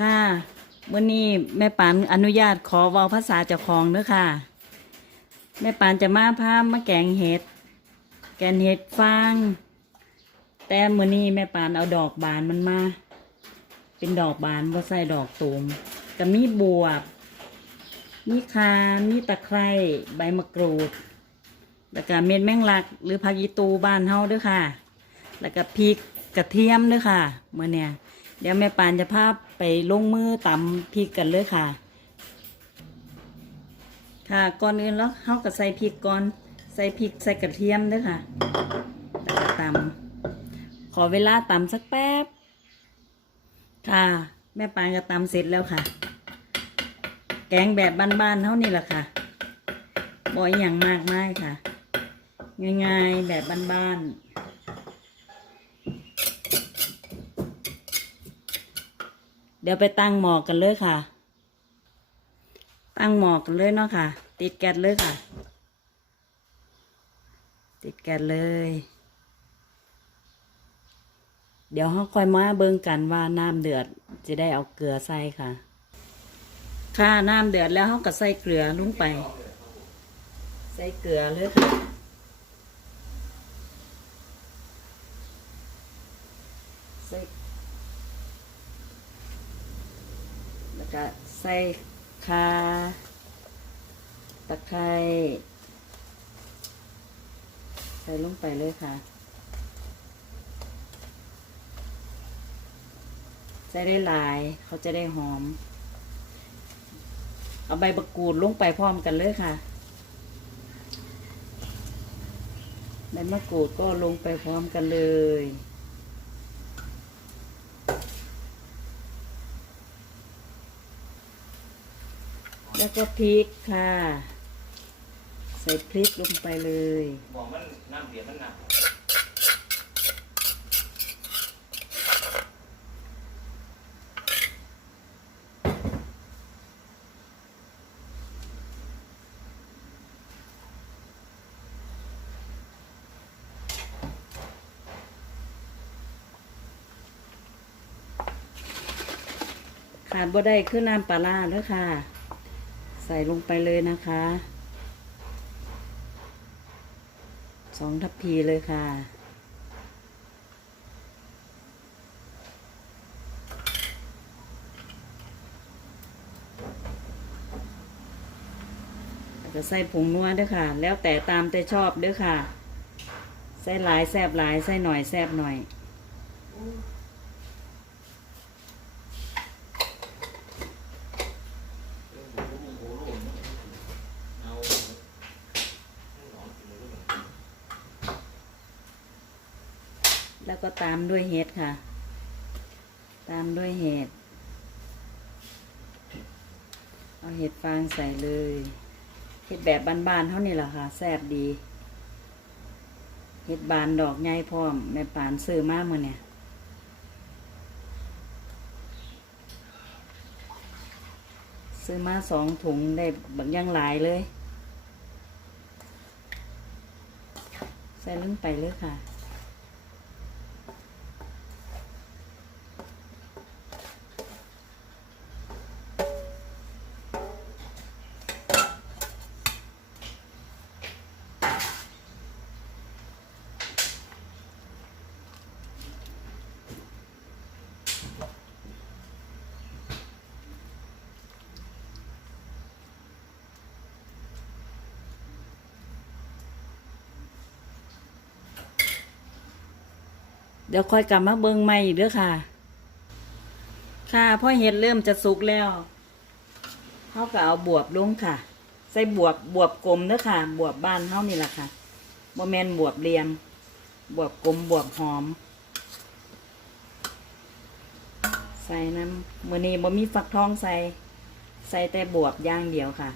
ค่ะวันนี้แม่ปานอนุญาตขอเว้าภาษาเจ้าของเด้อค่ะ แม่ปานจะมาพามาแกงเห็ด แกงเห็ดฟาง แต่มื้อนี้แม่ปานเอาดอกบานมันมา เป็นดอกบานบ่ใส่ดอกตูมก็มีบวบ มีคามีตะไคร้ใบมะกรูด แล้วก็เม็ดแมงลัก หรือผักอีตูบ้านเฮาเด้วยค่ะ แล้วก็พริกกระเทียมเด้วยค่ะเมื่อเนี่ย เดี๋ยวแม่ปานจะพาไปลงมือตำพริกกันเลยค่ะ ค่ะก่อนอื่นแล้วเฮาก็ใส่พริกก่อน ใส่พริกใส่กระเทียมด้วยค่ะแล้วก็ตำขอเวลาตำสักแป๊บ ค่ะ แม่ปานก็ตำเสร็จแล้วค่ะ แกงแบบบ้านๆเท่านี้แหละค่ะบ่อยอย่างมากมายค่ะ ง่ายๆแบบบ้านๆ เดี๋ยวไปตั้งหมอกกันเลยค่ะ ตั้งหมอกกันเลยเนาะค่ะ ติดแก๊สเลยค่ะ ติดแก๊สเลย เดี๋ยวเราค่อยมาเบิ่งกันว่าน้ำเดือดจะได้เอาเกลือใส่ค่ะ ค่ะน้ำเดือดแล้วเราก็ใส่เกลือลงไป ใส่เกลือเลยค่ะ ใส่ แล้วก็ใส่คาตะไคร้ใส่ลงไปเลยค่ะ ใส่ได้หลายเขาจะได้หอม เอาใบบักกูดลงไปพร้อมกันเลยค่ะใบมะกรูดก็ลงไปพร้อมกันเลย แล้วก็พริกค่ะ ใส่พริกลงไปเลยบอกมันน้ำเดือดมันหนักขาดบ่ได้คือน้ำปลาร้าแล้วค่ะ ใส่ลงไปเลยนะคะสองทัพพีเลยค่ะแล้วก็ใส่ผงนัวด้วยค่ะ แล้วแต่ตามใจชอบด้วยค่ะ ใส่หลายแซบหลาย ใส่หน่อยแซบหน่อย เอา แล้วก็ตามด้วยเห็ดค่ะ ตามด้วยเห็ด เอาเห็ดฟางใส่เลย เห็ดแบบบานๆเท่านี้แหละค่ะ แซ่บดี เห็ดบานดอกใหญ่พร้อมแม่ปานซื้อมากมือเนี่ยซื้อมาสองถุงได้บักอยังหลายเลย ใส่ลงไปเลยค่ะ เดี๋ยวค่อยกลับมาเบิ่งใหม่อีกเด้อค่ะ ค่ะพอเห็ดเริ่มจะสุกแล้วเขาก็เอาบวบลงค่ะ ใส่บวบบวบกลมเด้อค่ะ บวบบ้านเฮานี่แหละค่ะบ่แมนบวบเรียงบวบกลมบวบหอม ใส่น้ำมือนี้บ่มีฟักทองใส่ ใส่แต่บวบย่างเดียวค่ะ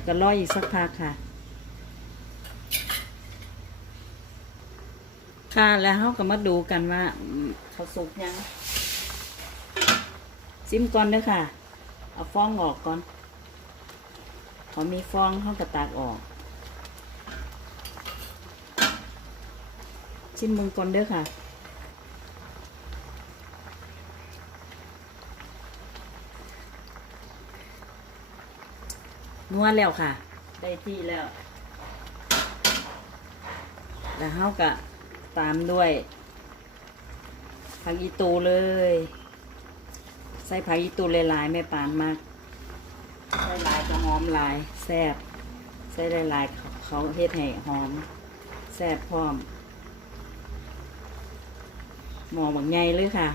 แล้วก็รออีกสักพักค่ะ ค่ะแล้วเขาก็มาดูกันว่าเขาสุกยังซิมก่อนเด้อค่ะ เอาฟองออกก่อนเขามีฟองเขาก็ตักออก ชิมมืองก่อนเด้อค่ะ นวดแล้วค่ะ ได้ที่แล้ว แล้วเฮากะตามด้วยผักอีตูเลย ใส่ผักอีตูหลายๆแม่ปานมาก ใส่หลายก็หอมหลายแซ่บใส่หลายๆเขาเขาเฮ็ดให้หอมแซ่บพร้อม หมอบักใหญ่เลยค่ะ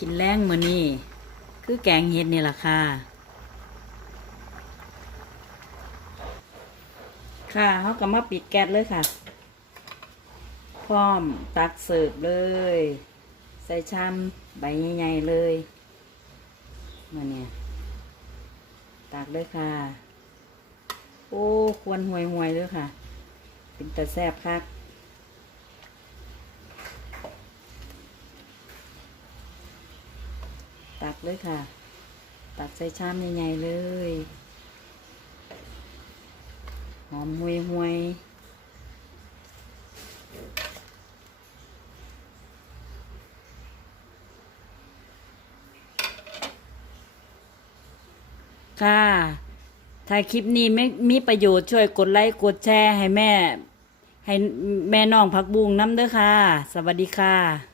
กินแรงมื้อนี้ คือแกงเห็ดนี่แหละค่ะ ค่ะเขาก็มาปิดแก๊สเลยค่ะ พร้อมตักเสิร์ฟเลย ใส่ชามใบใหญ่ๆเลยมาเนี่ยตักเลยค่ะ โอ้ ควรห่วยห่วยๆเลยค่ะ เป็นตะแซบคัก ตัก เลยค่ะ ตักใส่ชามใหญ่ๆเลย หอมห่วยห่วยค่ะ ถ้าคลิปนี้ไม่มีประโยชน์ช่วยกดไลค์กดแชร์ให้แม่ ให้แม่น้องพักบุงน้ำเด้อค่ะ สวัสดีค่ะ